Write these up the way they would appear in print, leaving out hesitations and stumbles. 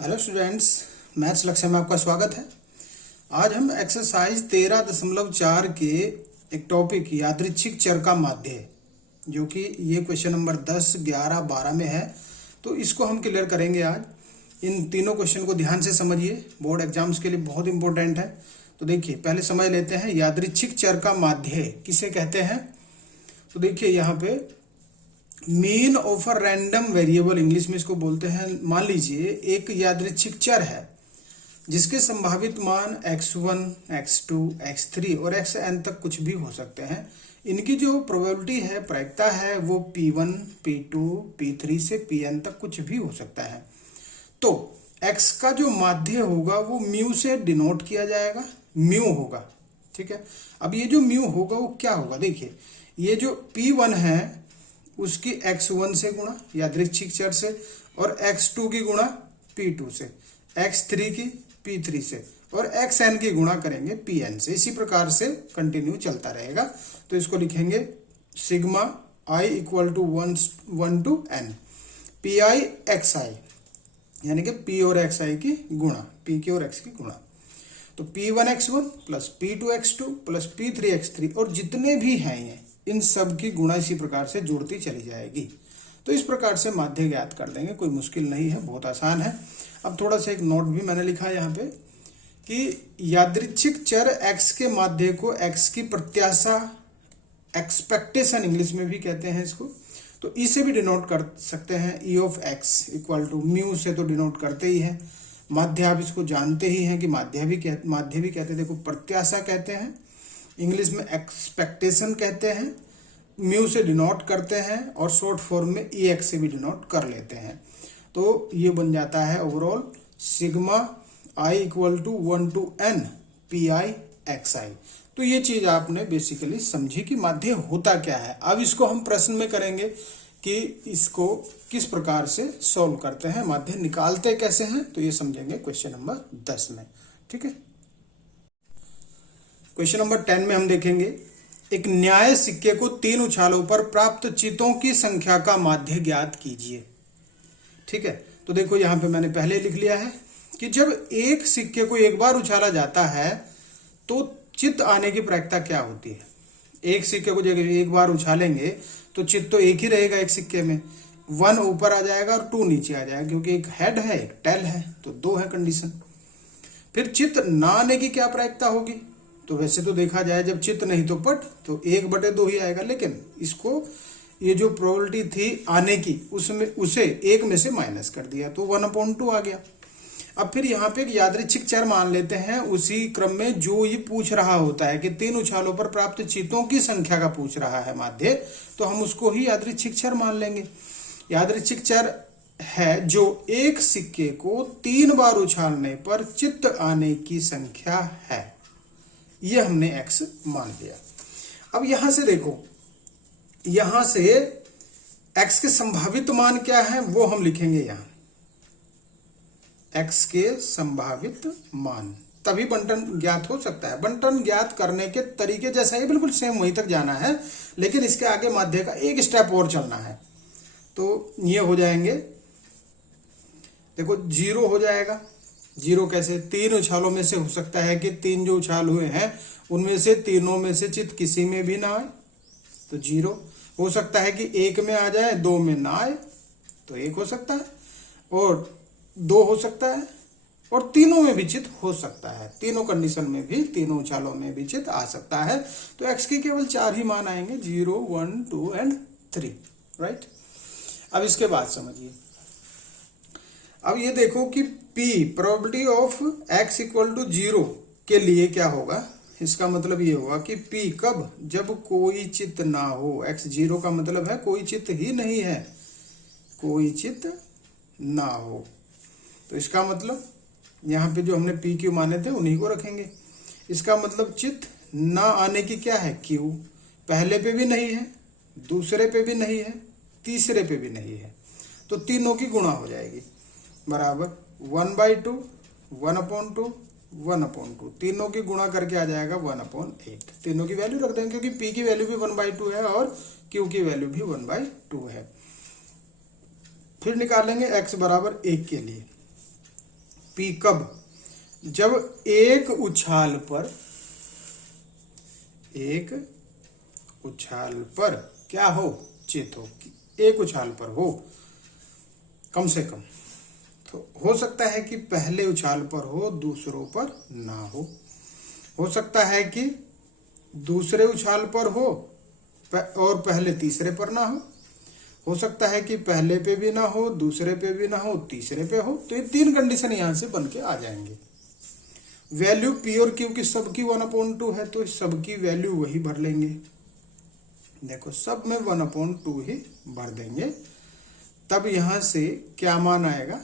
Hello students, maths लक्ष्य में आपका स्वागत है। आज हम एक्सरसाइज 13.4 के एक टॉपिक यादृच्छिक चर का माध्य है, जो कि ये क्वेश्चन नंबर 10, 11, 12 में है। तो इसको हम क्लियर करेंगे आज। इन तीनों क्वेश्चन को ध्यान से समझिए, बोर्ड एग्जाम्स के लिए बहुत इंपॉर्टेंट है। तो देखिए, पहले समझ लेते हैं यादृच्छिक चर का माध्य किसे कहते हैं। तो देखिए यहाँ पे mean of a random variable, English में इसको बोलते हैं। मान लीजिए एक यादृच्छिक चर है जिसके संभावित मान x1, x2, x3 और xn तक कुछ भी हो सकते हैं। इनकी जो प्रोबेबिलिटी है, प्रायिकता है, वो p1, p2, p3 से pn तक कुछ भी हो सकता है। तो x का जो माध्य होगा वो म्यू से डिनोट किया जाएगा, म्यू होगा। ठीक है, अब ये जो म्यू होगा वो क्या होगा, देखिए ये जो p1 है उसकी x1 से गुणा यादृच्छिक चर से, और x2 की गुणा p2 से, x3 की p3 से, और xn की गुणा करेंगे pn से। इसी प्रकार से कंटिन्यू चलता रहेगा। तो इसको लिखेंगे sigma i equal to 1 to n pi xi, यानी कि p और xi की गुणा, p की और x की गुणा। तो p1 x1 plus p2 x2 plus p3 x3 और जितने भी हैं ये, इन सब की गुणा इसी प्रकार से जुड़ती चली जाएगी। तो इस प्रकार से माध्य ज्ञात कर देंगे, कोई मुश्किल नहीं है, बहुत आसान है। अब थोड़ा सा एक नोट भी मैंने लिखा है यहाँ पे कि यादृच्छिक चर x के माध्य को x की प्रत्याशा, एक्सपेक्टेशन इंग्लिश में भी कहते हैं इसको, तो ई से भी डिनोट कर सकते हैं। E of x equal to mu से तो डिनोट करते ही हैं। माध्य आप इसको जानते ही हैं कि माध्य भी कहते हैं, देखो प्रत्याशा कहते हैं, इंग्लिश में एक्सपेक्टेशन कहते हैं, म्यू से डिनोट करते हैं, और शॉर्ट फॉर्म में ई एक्स से भी डिनोट कर लेते हैं। तो ये बन जाता है overall sigma i equal to 1 to n p i x i. तो ये चीज आपने बेसिकली समझी कि माध्य होता क्या है। अब इसको हम प्रश्न में करेंगे कि इसको किस प्रकार से सॉल्व करते हैं, माध्य निकालते कैसे हैं, तो ये समझेंगे क्वेश्चन नंबर 10 में। ठीक है, क्वेश्चन नंबर 10 में हम देखेंगे एक न्याय सिक्के को 3 उछालों पर प्राप्त चितों की संख्या का माध्य ज्ञात कीजिए। ठीक है, तो देखो यहां पे मैंने पहले लिख लिया है कि जब एक सिक्के को एक बार उछाला जाता है तो चित आने की प्रायिकता क्या होती है। एक सिक्के को जब एक बार उछालेंगे तो चित तो एक ही रहेगा, एक सिक्के में 1 ऊपर आ जाएगा और 2 नीचे आ जाएगा, क्योंकि एक हेड है एक टेल है, तो 2 है कंडीशन। फिर चित ना आने की क्या प्रायिकता होगी, तो वैसे तो देखा जाए जब चित्त नहीं तो पट, तो 1/2 ही आएगा, लेकिन इसको ये जो प्रोबेबिलिटी थी आने की उसमें उसे 1 में से माइनस कर दिया, तो 1/2 आ गया। अब फिर यहाँ पे एक यादृच्छिक चर मान लेते हैं, उसी क्रम में जो ये पूछ रहा होता है कि 3 उछालों पर प्राप्त चितों की संख्या का पूछ रहा है माध्य, तो हम उसको ही यादृच्छिक चर मान लेंगे। यादृच्छिक चर है जो एक सिक्के को 3 बार उछालने पर चित्त आने की संख्या है, ये हमने x मान लिया। अब यहां से देखो, यहां से x के संभावित मान क्या है वो हम लिखेंगे यहां, x के संभावित मान, तभी बंटन ज्ञात हो सकता है। बंटन ज्ञात करने के तरीके जैसा ही बिल्कुल सेम वहीं तक जाना है, लेकिन इसके आगे माध्य का एक स्टेप और चलना है। तो ये हो जाएंगे, देखो 0 हो जाएगा। 0 कैसे, 3 उछालों में से हो सकता है कि 3 जो उछाल हुए हैं उनमें से तीनों में से चित किसी में भी ना आए, तो 0 हो सकता है कि 1 में आ जाए, 2 में ना आए, तो 1 हो सकता है, और 2 हो सकता है, और तीनों में भी चित हो सकता है। तीनों कंडीशन में भी, तीनों उछालों में भी चित आ सकता है। तो x के केवल 4 ही मान आएंगे, 0, 1, 2 एंड 3, राइट। अब इसके बाद समझिए, अब ये देखो कि P probability of x equal to 0 के लिए क्या होगा, इसका मतलब ये होगा कि P कब, जब कोई चित्त ना हो। x 0 का मतलब है कोई चित्त ही नहीं है, कोई चित्त ना हो। तो इसका मतलब यहाँ पे जो हमने P Q माने थे उन्हीं को रखेंगे। इसका मतलब चित्त ना आने की क्या है, Q, पहले पे भी नहीं है, दूसरे पे भी नहीं है, तीसरे पे भी नहीं है, तो तीनों की गुणा हो जाएगी, बराबर 1/2, 1/2, 1/2, तीनों की गुणा करके आ जाएगा 1/8। तीनों की वैल्यू रख देंगे, क्योंकि P की वैल्यू भी 1/2 है और Q की वैल्यू भी 1/2 है। फिर निकालेंगे x बराबर 1 के लिए, P कब? जब एक उछाल पर क्या हो? चित हो। एक उछाल पर हो कम से कम। तो हो सकता है कि पहले उछाल पर हो, दूसरों पर ना हो सकता है कि दूसरे उछाल पर हो और पहले तीसरे पर ना हो सकता है कि पहले पे भी ना हो, दूसरे पे भी ना हो, तीसरे पे हो। तो ये 3 कंडीशन यहां से बन के आ जाएंगे। वैल्यू P और Q की सबकी 1/2 है, तो सबकी वैल्यू वही भर लेंगे। देखो सब में 1/2 ही भर देंगे, तब यहां से क्या मान आएगा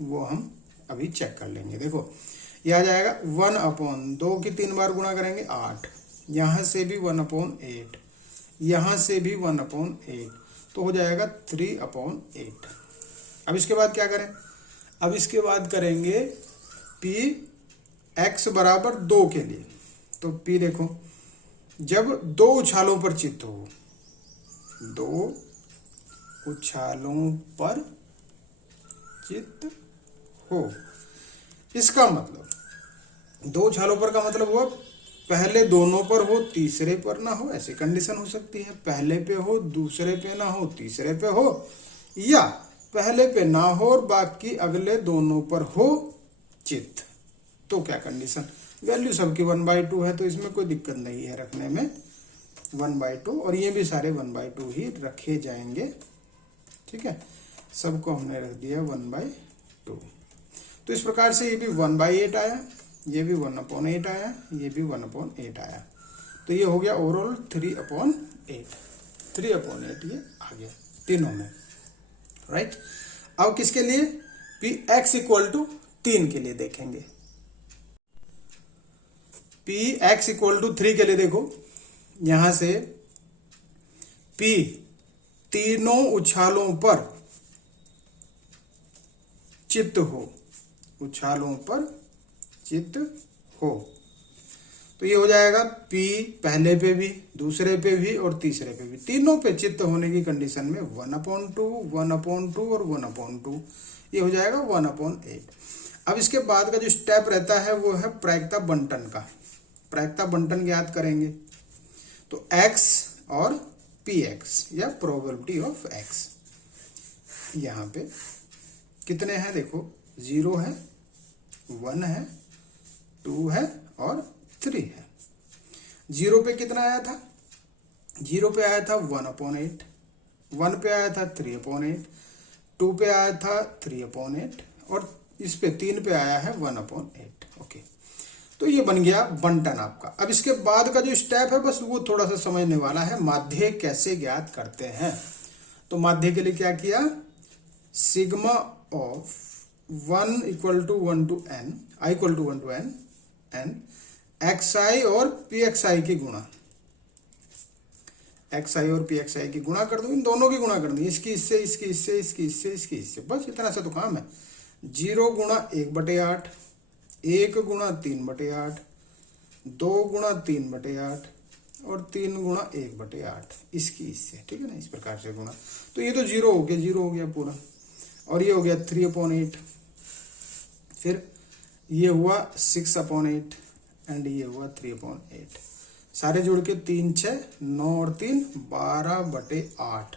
वो हम अभी चेक कर लेंगे। देखो ये आ जाएगा 1/2 की 3 बार गुणा करेंगे 8, यहां से भी 1/8, यहां से भी 1/8, तो हो जाएगा 3/8। अब इसके बाद क्या करें? अब इसके बाद करेंगे P x बराबर 2 के लिए। तो P देखो, जब 2 उछालों पर चित्त हो, 2 उछालों पर चित्त हो, इसका मतलब 2 उछालों पर का मतलब हुआ पहले दोनों पर हो, तीसरे पर ना हो। ऐसी कंडीशन हो सकती है, पहले पे हो, दूसरे पे ना हो, तीसरे पे हो, या पहले पे ना हो और बाकी अगले दोनों पर हो चित्त। तो क्या कंडीशन? वैल्यू सबकी 1/2 है, तो इसमें कोई दिक्कत नहीं है रखने में 1/2, और ये भी सारे 1/2 ही रखे जाएंगे। ठीक है, सबको हमने रख दिया 1/2। तो इस प्रकार से ये भी 1/8 आया, ये भी 1/8 आया, ये भी 1/8 आया। तो ये हो गया ओवरऑल 3/8। 3/8 ये आ गया तीनों में, राइट। अब किसके लिए? Px = 3 के लिए देखेंगे। Px = 3 के लिए देखो, यहां से P तीनों उछालों पर चित्त हो, उछालों पर चित्त हो, तो ये हो जाएगा P पहले पे भी, दूसरे पे भी और तीसरे पे भी, तीनों पे चित्त होने की कंडीशन में 1/2, 1/2 और 1/2, ये हो जाएगा 1/8। अब इसके बाद का जो स्टेप रहता है वो है प्रायिकता बंटन का। प्रायिकता बंटन ज्ञात करेंगे, तो x और Px या प्रोबेबिलिटी ऑफ x, यहाँ पे कितने हैं देखो, 0 है, 1 है, 2 है और 3 है। 0 पे कितना आया था? 0 पे आया था 1/8, 1 पे आया था 3/8, 2 पे आया था 3/8 और इस पे 3 पे आया है 1/8। ओके, तो ये बन गया बंटन आपका। अब इसके बाद का जो स्टेप है बस वो थोड़ा सा समझने वाला है, माध्य कैसे ज्ञात करते हैं। तो माध्य के लिए क्या किया? Sigma of 1 = 1 to n, i = 1 to n xi और pxi की गुणा, xi और pxi की गुणा कर दो, इन दोनों की गुणा कर दी, इसकी इससे, इसकी इससे, इसकी इससे, इसकी इससे, बस इतना सा तो काम है। 0 × 1/8, 1 × 3/8, 2 × 3/8 और 3 × 1/8, इसकी इससे, ठीक है ना, इस प्रकार से गुणा। तो ये तो 0 हो गया, 0 हो गया पूरा, और ये हो गया 3/8, फिर ये हुआ 6/8 एंड ये हुआ 3/8, सारे जुड़ के 3 6 9 और 3 12/8,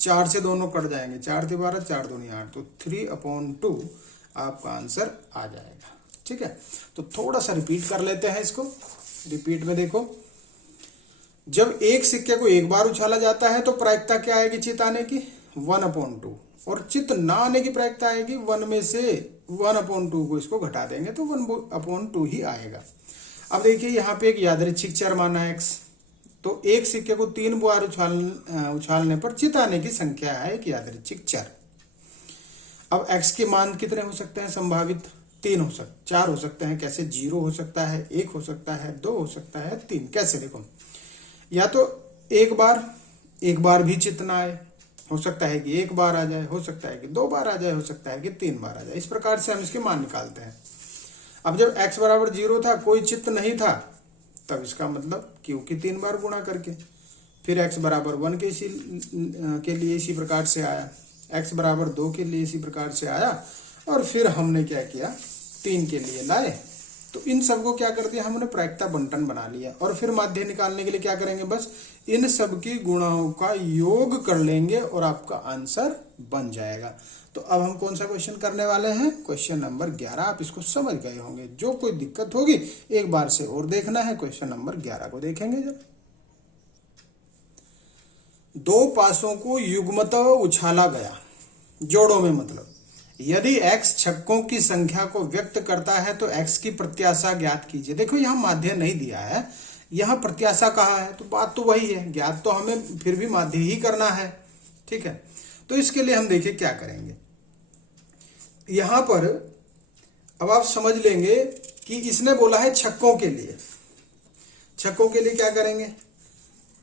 4 से दोनों कट जाएंगे, 4 × 12, 4 × 2 = 8, तो 3/2 आपका आंसर आ जाएगा। ठीक है, तो थोड़ा सा रिपीट कर लेते हैं इसको। रिपीट में देखो, जब एक सिक्के को एक बार उछाला जाता है तो प्रायिकता क्या आएगी चित आने की? 1/2, और चित ना आने की प्रायिकता आएगी 1 में से 1/2 को इसको घटा देंगे तो 1/2 ही आएगा। अब देखिए यहाँ पे एक यादृच्छिक चर माना है x, तो एक सिक्के को 3 बार उछालने पर चित आने की संख्या है एक यादृच्छिक चर। अब x के मान कितने हो सकते हैं संभावित? 3 हो सकते, 4 हो सकते हैं। कैसे? 0 हो सकता है, 1 हो सकता है, 2 हो सकता है, 3। कैसे? देखो, या तो एक बार भी चित ना आए, हो सकता है कि 1 बार आ जाए, हो सकता है कि 2 बार आ जाए, हो सकता है कि 3 बार आ जाए। इस प्रकार से हम इसके मान निकालते हैं। अब जब x = 0 था, कोई चित्त नहीं था, तब इसका मतलब q की 3 बार गुणा करके, फिर x = 1 के लिए इसी प्रकार से आया, x = 2 के लिए इसी प्रकार से आया, और फिर हमने क्या किया, 3 के लिए लाए, तो इन सबको क्या कर दिया हमने, प्रायिकता बंटन बना लिया। और फिर माध्य निकालने के लिए क्या करेंगे, बस इन सब की गुणाओं का योग कर लेंगे और आपका आंसर बन जाएगा। तो अब हम कौन सा क्वेश्चन करने वाले हैं, क्वेश्चन नंबर 11। आप इसको समझ गए होंगे। जो कोई दिक्कत होगी एक बार से और देखना है, क्वेश्चन नंबर 11 को देखेंगे। जब 2 पासों को युग्मतः उछाला गया, जोड़ों में मतलब, यदि x छक्कों की संख्या को व्यक्त करता है तो x की प्रत्याशा ज्ञात कीजिए। देखो यहां माध्य नहीं दिया है, यहां प्रत्याशा कहा है, तो बात तो वही है, ज्ञात तो हमें फिर भी माध्य ही करना है। ठीक है, तो इसके लिए हम देखिए क्या करेंगे। यहां पर अब आप समझ लेंगे कि इसने बोला है छक्कों के लिए। छक्कों के लिए क्या करेंगे,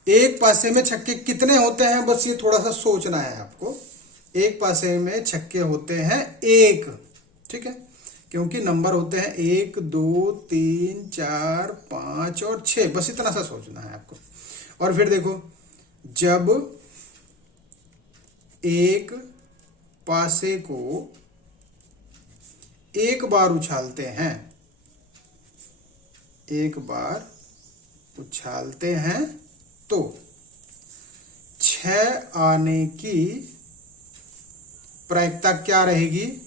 एक पासे में छक्के कितने होते हैं, बस ये थोड़ा सा सोचना है आपको। एक पासे में छक्के होते हैं 1, ठीक है, क्योंकि नंबर होते हैं 1 2 3 4 5 और 6, बस इतना सा सोचना है आपको। और फिर देखो, जब एक पासे को एक बार उछालते हैं, एक बार उछालते हैं तो 6 आने की प्रायिकता क्या रहेगी,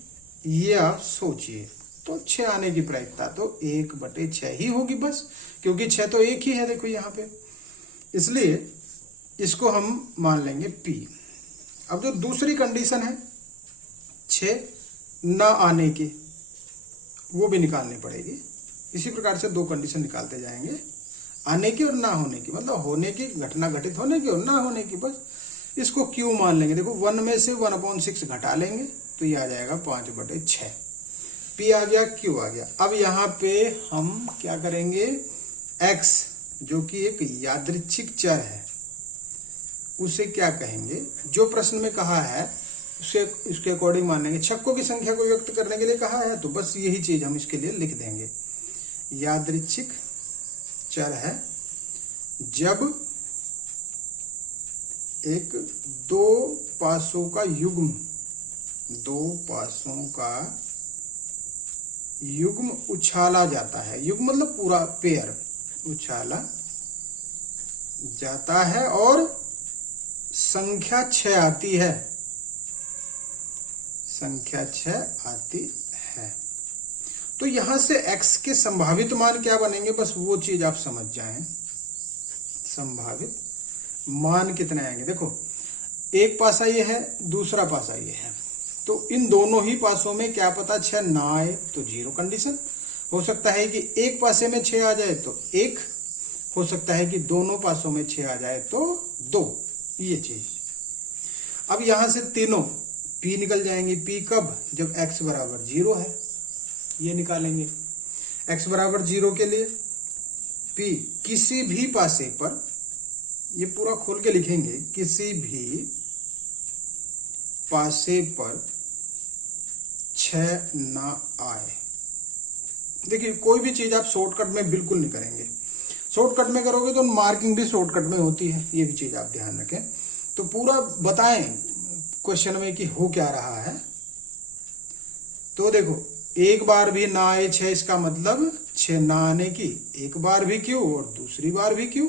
ये आप सोचिए। तो 6 आने की प्रायिकता तो 1/6 ही होगी बस, क्योंकि 6 तो एक ही है देखो यहाँ पे, इसलिए इसको हम मान लेंगे P। अब जो दूसरी कंडीशन है 6 ना आने की, वो भी निकालनी पड़ेगी। इसी प्रकार से 2 कंडीशन निकालते जाएंगे, आने की और ना होने की, मतलब होने की, घटना घटित होने की और ना होने की, बस इसको Q मान लेंगे। देखो 1 में से 1/6 घटा लेंगे तो ये आ जाएगा 5/6। P आ गया, Q आ गया। अब यहाँ पे हम क्या करेंगे, X जो कि एक यादृच्छिक चर है, उसे क्या कहेंगे, जो प्रश्न में कहा है उसे उसके अकॉर्डिंग मानेंगे। छक्कों की संख्या को व्यक्त करने के लिए कहा है, तो बस यही चीज हम इसके लिए लिख देंगे। यादृच्छिक चर है जब एक 2 पासों का युग्म, 2 पासों का युग्म उछाला जाता है। युग्म मतलब पूरा पेयर उछाला जाता है और संख्या 6 आती है, संख्या 6 आती है। तो यहां से x के संभावित मान क्या बनेंगे, बस वो चीज आप समझ जाएं। संभावित मान कितने आएंगे, देखो एक पासा ये है, दूसरा पासा ये है, तो इन दोनों ही पासों में क्या पता 6 ना आए तो 0 कंडीशन। हो सकता है कि एक पासे में 6 आ जाए तो 1, हो सकता है कि दोनों पासों में 6 आ जाए तो 2, ये चीज। अब यहां से तीनों P निकल जाएंगे। P कब, जब x बराबर 0 है, ये निकालेंगे। x बराबर 0 के लिए P किसी भी पासे पर, ये पूरा खोल के लिखेंगे, किसी भी पासे पर 6 ना आए। देखिए कोई भी चीज आप शॉर्टकट में बिल्कुल नहीं करेंगे, शॉर्टकट में करोगे तो मार्किंग भी शॉर्टकट में होती है, ये भी चीज आप ध्यान रखें। तो पूरा बताएं क्वेश्चन में कि हो क्या रहा है। तो देखो एक बार भी ना आए 6, इसका मतलब 6 ना आने की, एक बार भी Q और दूसरी बार भी Q,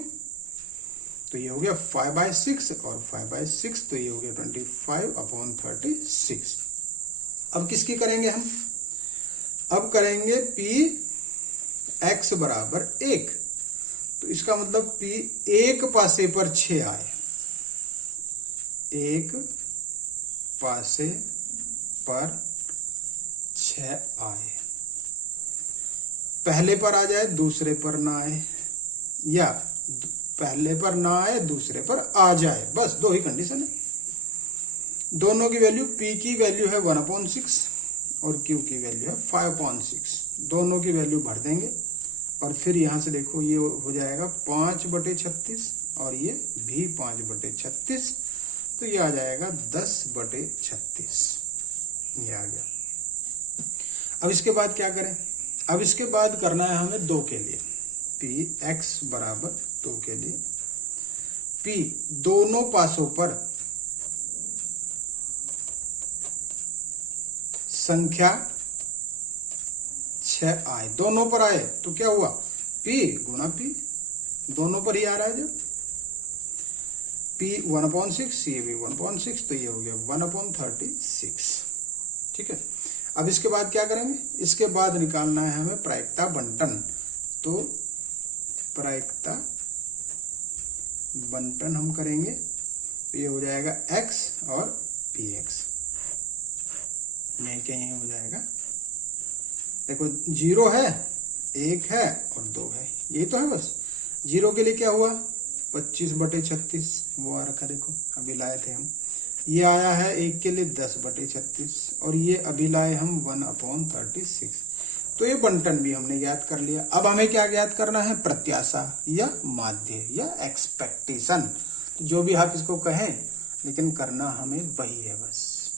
तो ये हो गया 5/6 और 5/6, तो ये हो गया 25/36। अब किसकी करेंगे हम, अब करेंगे P x बराबर 1, तो इसका मतलब P एक पासे पर 6 आए, एक पासे पर 6 आए, पहले पर आ जाए दूसरे पर ना आए, या पहले पर ना आए दूसरे पर आ जाए, बस 2 ही कंडीशन है। दोनों की वैल्यू, P की वैल्यू है 1/6 और Q की वैल्यू है 5/6, दोनों की वैल्यू भर देंगे और फिर यहां से देखो ये हो जाएगा 5/36 और ये भी 5/36, तो ये आ जाएगा 10/36, ये आ गया। अब इसके बाद क्या करें, अब इसके बाद करना है हमें 2 के लिए, P x बराबर 2 के लिए P दोनों पासों पर संख्या 6 आए, दोनों पर आए तो क्या हुआ, P गुणा P, दोनों पर ही आ रहा है जब P 1/6, ये भी 1/6, तो ये हो गया 1/36। ठीक है, अब इसके बाद क्या करेंगे, इसके बाद निकालना है हमें प्रायिकता बंटन। तो प्रायिकता बंटन हम करेंगे तो ये हो जाएगा x और px, यही कहीं हो जाएगा। देखो 0 है, 1 है और 2 है, यही तो है बस। 0 के लिए क्या हुआ 25/36, वो आ रखा देखो, अभी लाए थे हम। ये आया है 1 के लिए 10/36 और ये अभी लाए हम 1/36। तो ये बंटन भी हमने ज्ञात कर लिया। अब हमें क्या ज्ञात करना है, प्रत्याशा या माध्य या एक्सपेक्टेशन, तो जो भी आप इसको कहें, लेकिन करना हमें वही है बस।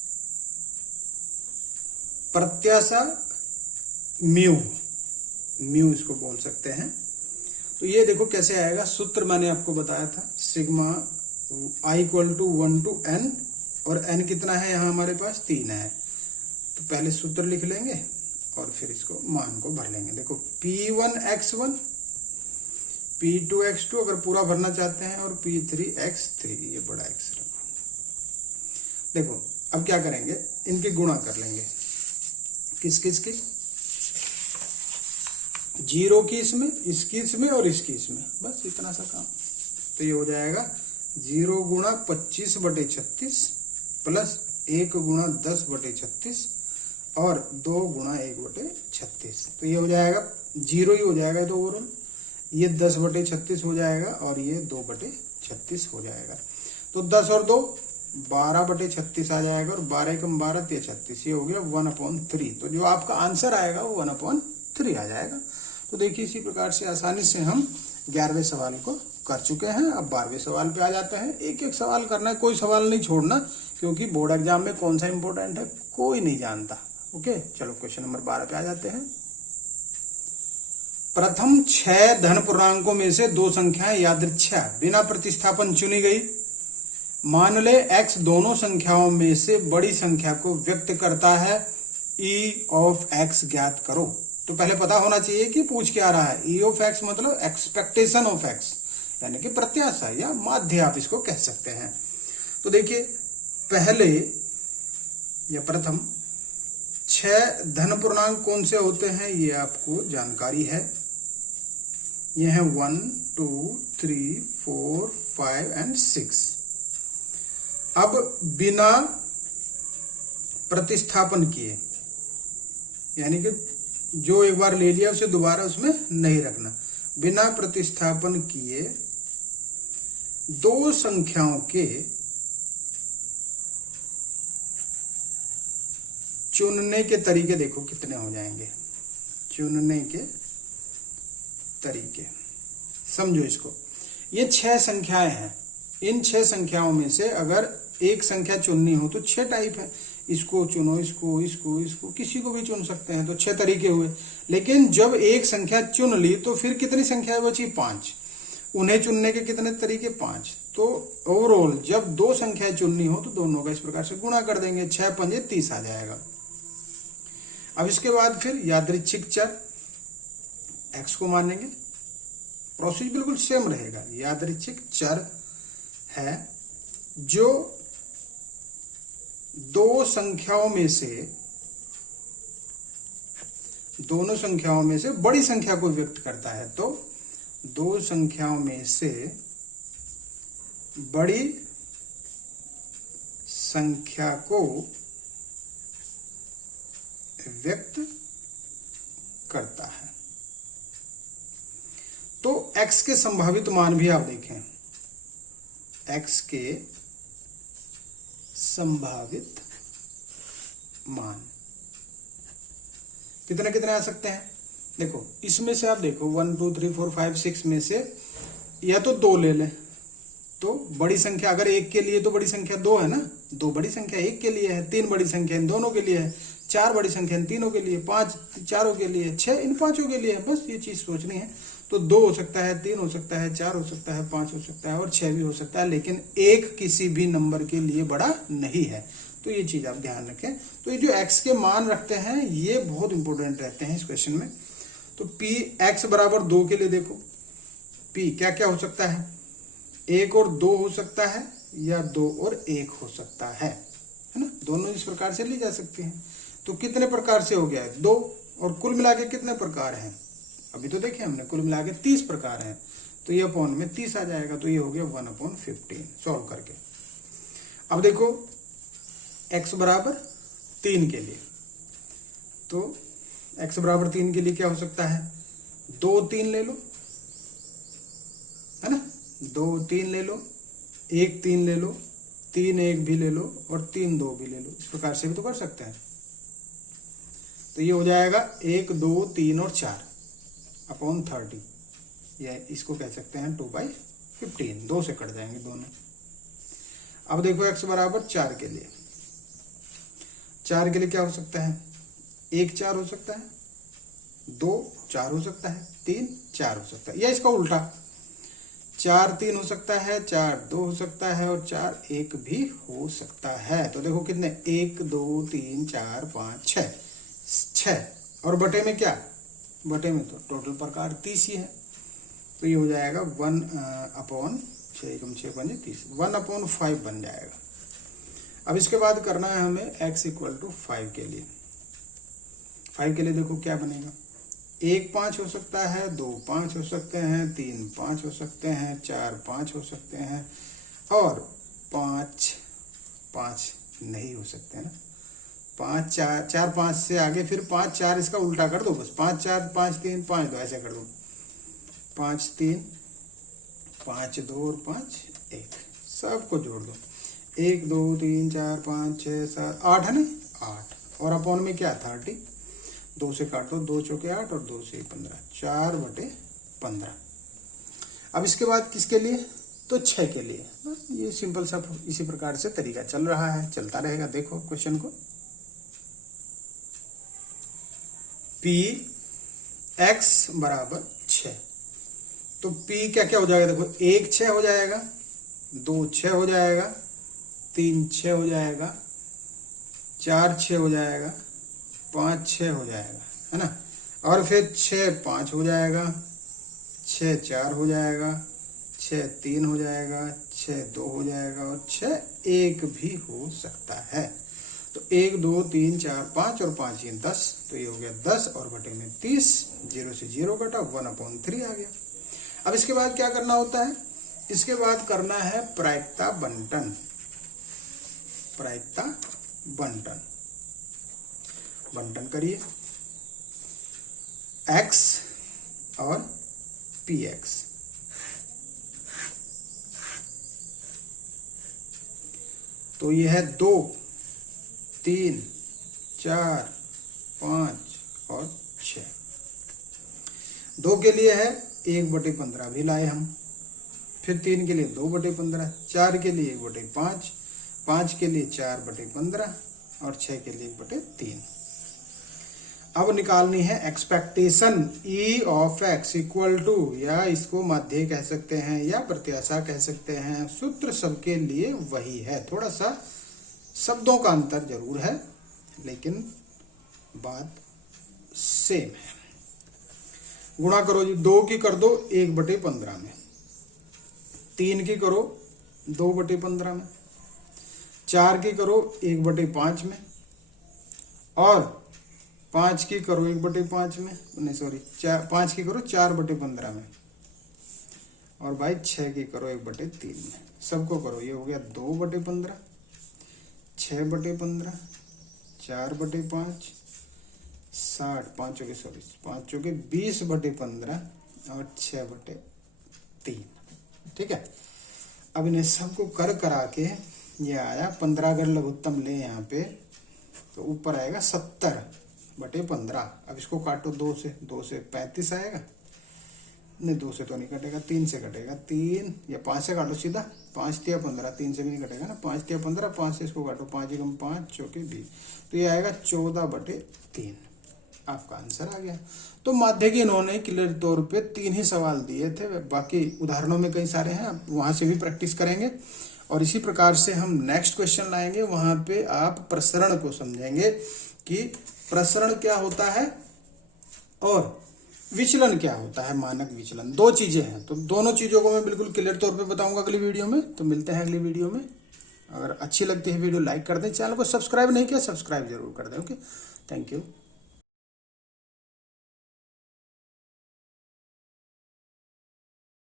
प्रत्याशा म्यू इसको बोल सकते हैं। तो ये देखो कैसे आएगा, सूत्र मैंने आपको बताया था, सिग्मा i = 1 to n, और n कितना है यहाँ हमारे पास 3 है। तो पहले सूत्र लिख लेंगे और फिर इसको मान को भर लेंगे। देखो P1x1, P2x2 अगर पूरा भरना चाहते हैं, और P3x3, ये बड़ा x रखो। देखो अब क्या करेंगे, इनके गुणा कर लेंगे, किस किस की, 0 की इसमें, इसकी इसमें और इसकी इसमें, बस इतना सा काम। तो ये हो जाएगा 0 गुणा 25/36 प्लस 1 गुणा 10/36 और 2 गुणा 1/36। तो ये हो जाएगा 0 ही हो जाएगा, तो ओवरऑल ये 10/36 हो जाएगा और ये 2/36 हो जाएगा। तो 10 और 2 12/36 आ जाएगा, और 12 कम 12 36, ये हो गया 1/3। तो जो आपका आंसर आएगा वो 1/3 आ जाएगा। तो देखिए इसी प्रकार से आसानी से हम 11वें सवाल को कर चुके हैं। अब 12वें सवाल पे आ जाते हैं। एक एक सवाल करना है, कोई सवाल नहीं छोड़ना, क्योंकि बोर्ड एग्जाम में कौन सा इंपॉर्टेंट है कोई नहीं जानता। ओके, चलो क्वेश्चन नंबर 12 पे आ जाते हैं। प्रथम 6 धन पूर्णांकों में से 2 संख्याएं यादृच्छिक बिना प्रतिस्थापन चुनी गई। मान ले x दोनों संख्याओं में से बड़ी संख्या को व्यक्त करता है, e of x ज्ञात करो। तो पहले पता होना चाहिए कि पूछ क्या रहा है। e of x मतलब एक्सपेक्टेशन ऑफ x, यानी कि प्रत्याशा या माध्य आप इसको कह सकते हैं। तो देखिए पहले या प्रथम 6 धन पूर्णांक कौन से होते हैं ये आपको जानकारी है। ये हैं 1 2 3 4 5 एंड 6। अब बिना प्रतिस्थापन किए, यानी कि जो एक बार ले लिया उसे दोबारा उसमें नहीं रखना, बिना प्रतिस्थापन किए 2 संख्याओं के चुनने के तरीके देखो कितने हो जाएंगे। चुनने के तरीके समझो इसको। ये 6 संख्याएं हैं। इन 6 संख्याओं में से अगर एक संख्या चुननी हो तो 6 टाइप है। इसको चुनो, इसको, इसको, इसको, किसी को भी चुन सकते हैं। तो 6 तरीके हुए। लेकिन जब एक संख्या चुन ली तो फिर कितनी संख्याएं बची? 5। उन्हें चुनने के कितने तरीके? 5। तो ओवरऑल जब 2 संख्याएं चुननी हो तो दोनों का इस प्रकार से गुणा कर देंगे, 6 पंजे 30 आ जाएगा। अब इसके बाद फिर यादृच्छिक चर x को मानेंगे। प्रोसेस बिल्कुल सेम रहेगा। यादृच्छिक चर है जो 2 संख्याओं में से, दोनों संख्याओं में से बड़ी संख्या को व्यक्त करता है। तो 2 संख्याओं में से बड़ी संख्या को व्यक्त करता है। तो x के संभावित मान भी आप देखें। x के संभावित मान कितने कितने आ सकते हैं? देखो इसमें से आप देखो 1 2 3 4 5 6 में से या तो 2 ले लें। तो बड़ी संख्या अगर 1 के लिए तो बड़ी संख्या 2 है ना, 2 बड़ी संख्या 1 के लिए है, 3 बड़ी संख्या इन दोनों के लिए है, 4 बड़ी संख्या इन तीनों के लिए, 5 चारों के लिए, 6 इन पांचों के लिए है। बस ये चीज सोचनी है। तो 2 हो सकता है, 3 हो सकता है, 4 हो सकता है, 5 हो सकता है और 6 भी हो सकता है, लेकिन 1 किसी भी नंबर के लिए बड़ा नहीं है। तो तो ये चीज आप ध्यान रखें। तो ये जो x के मान रखते हैं ये बहुत इंपॉर्टेंट रहते हैं इस क्वेश्चन में। तो p x बराबर 2 के लिए देखो p क्या क्या हो सकता है, 1 और 2 हो सकता है या 2 और 1 हो सकता है ना, दोनों इस प्रकार से ली जा सकती हैं। तो कितने प्रकार से हो गया है 2, और कुल मिला के कितने प्रकार हैं अभी तो देखें हमने, कुल मिला के 30 प्रकार हैं। तो ये अपॉन में 30 आ जाएगा, तो ये हो गया 1/15 सॉल्व करके। अब देखो x बराबर 3 के लिए, तो x बराबर 3 के लिए क्या हो सकता है, 2 3 ले लो है ना, 2 3 ले लो, 1 3 ले लो, 3 1 भी ले लो और 3 2 भी ले लो, इस प्रकार से भी तो कर सकते हैं। तो ये हो जाएगा 1 2 3 और 4 अपॉन 30, या इसको कह सकते हैं 2/15, 2 से कट जाएंगे दोनों। अब देखो x बराबर 4 के लिए, 4 के लिए क्या हो सकता है, 1 4 हो सकता है, 2 4 हो सकता है, 3 4 हो सकता है, या इसका उल्टा 4 3 हो सकता है, 4 2 हो सकता है और 4 1 भी हो सकता है। तो देखो कितने, 1 2 3 4 5 6 और बटे में क्या, बटे में तो टोटल प्रकार 30 ही है। तो ये हो जाएगा 1/6 1/5 बन जाएगा। अब इसके बाद करना है हमें x = 5 के लिए। 5 के लिए देखो क्या बनेगा, 1 5 हो सकता है, 2 5 हो सकते हैं, 3 5 हो सकते हैं, 4 5 हो सकते हैं और 5 5 नहीं हो सकते ना। 5 4 5 से आगे फिर 5 4 इसका उल्टा कर दो, बस 5 4 5 3 5 2 ऐसे कर दो, 5 3 5 2 और 5 1 सबको जोड़ दो, 1 2 3 4 5 6 7 8 है ना, 8 और अपॉन में क्या 30, 2 से काटो, 2 चौके 8 और 2 से 15, 4/15। अब इसके बाद किसके लिए, तो 6 के लिए। बस ये सिंपल सा इसी प्रकार से तरीका चल रहा है, चलता रहेगा। देखो क्वेश्चन को, p x बराबर 6, तो p क्या क्या हो जाएगा, देखो 1 6 हो जाएगा, 2 6 हो जाएगा, 3 6 हो जाएगा, 4 6 हो जाएगा, 5 6 हो जाएगा है ना, और फिर 6 5 हो जाएगा, 6 4 हो जाएगा, 6 3 हो जाएगा, 6 2 हो जाएगा और 6 1 भी हो सकता है। तो 1 2 3 4 5 और 5 ये 10, तो ये हो गया 10 और बटे में 30, 0 से 0 कटा, 1/3 आ गया। अब इसके बाद क्या करना होता है, इसके बाद करना है प्रायिकता बंटन। प्रायिकता बंटन, बंटन करिए x और px। तो ये है 2 3 4 5 और 6। 2 के लिए है 1/15 भी लाए हम, फिर 3 के लिए 2/15, 4 के लिए 1/5, 5 के लिए 4/15 और 6 के लिए 1/3। अब निकालनी है expectation e of x equal to, या इसको माध्य कह सकते हैं या प्रत्याशा कह सकते हैं, सूत्र सबके लिए वही है, थोड़ा सा शब्दों का अंतर जरूर है लेकिन बात सेम है। गुणा करो जी, 2 की कर दो 1/15 में, 3 की करो 2/15 में, 4 की करो 1/5 में और 5 की करो 1/5 में, नहीं सॉरी 5 की करो 4/15 में और भाई 6 की करो 1/3 में। सबको करो, ये हो गया 2/15, 6/15, 4/5, 60 5 चौके 20/15 और 6/3। ठीक है, अब इन्हें सबको कर करा के ये आया 15, अगर लघुत्तम ले यहाँ पे तो ऊपर आएगा 70/15। अब इसको काटो 2 से 35 आएगा, नहीं 2 से तो नहीं कटेगा, 3 से कटेगा, 3 या 5 से काटो सीधा, 5 तिया 15, 3 से भी नहीं कटेगा ना, 5 तिया 15, 5 से इसको काटो, 5 एकम 5 चौके 20, तो ये आएगा 14/3। आपका आंसर आ गया। तो माध्य की इन्होंने क्लियर तौर पे 3 ही सवाल दिए थे, बाकी उदाहरणों में कई सारे हैं, आप वहां से भी प्रैक्टिस करेंगे और इसी प्रकार से हम नेक्स्ट क्वेश्चन लाएंगे, वहां पे आप प्रसरण को समझेंगे कि प्रसरण क्या होता है और विचलन क्या होता है, मानक विचलन। दो चीजें हैं, तो दोनों चीजों को मैं बिल्कुल क्लियर तौर पे बताऊंगा अगली वीडियो में। तो मिलते हैं अगली वीडियो में। अगर अच्छी लगती है वीडियो लाइक कर दें, चैनल को सब्सक्राइब नहीं किया सब्सक्राइब जरूर कर दें। Okay, thank you.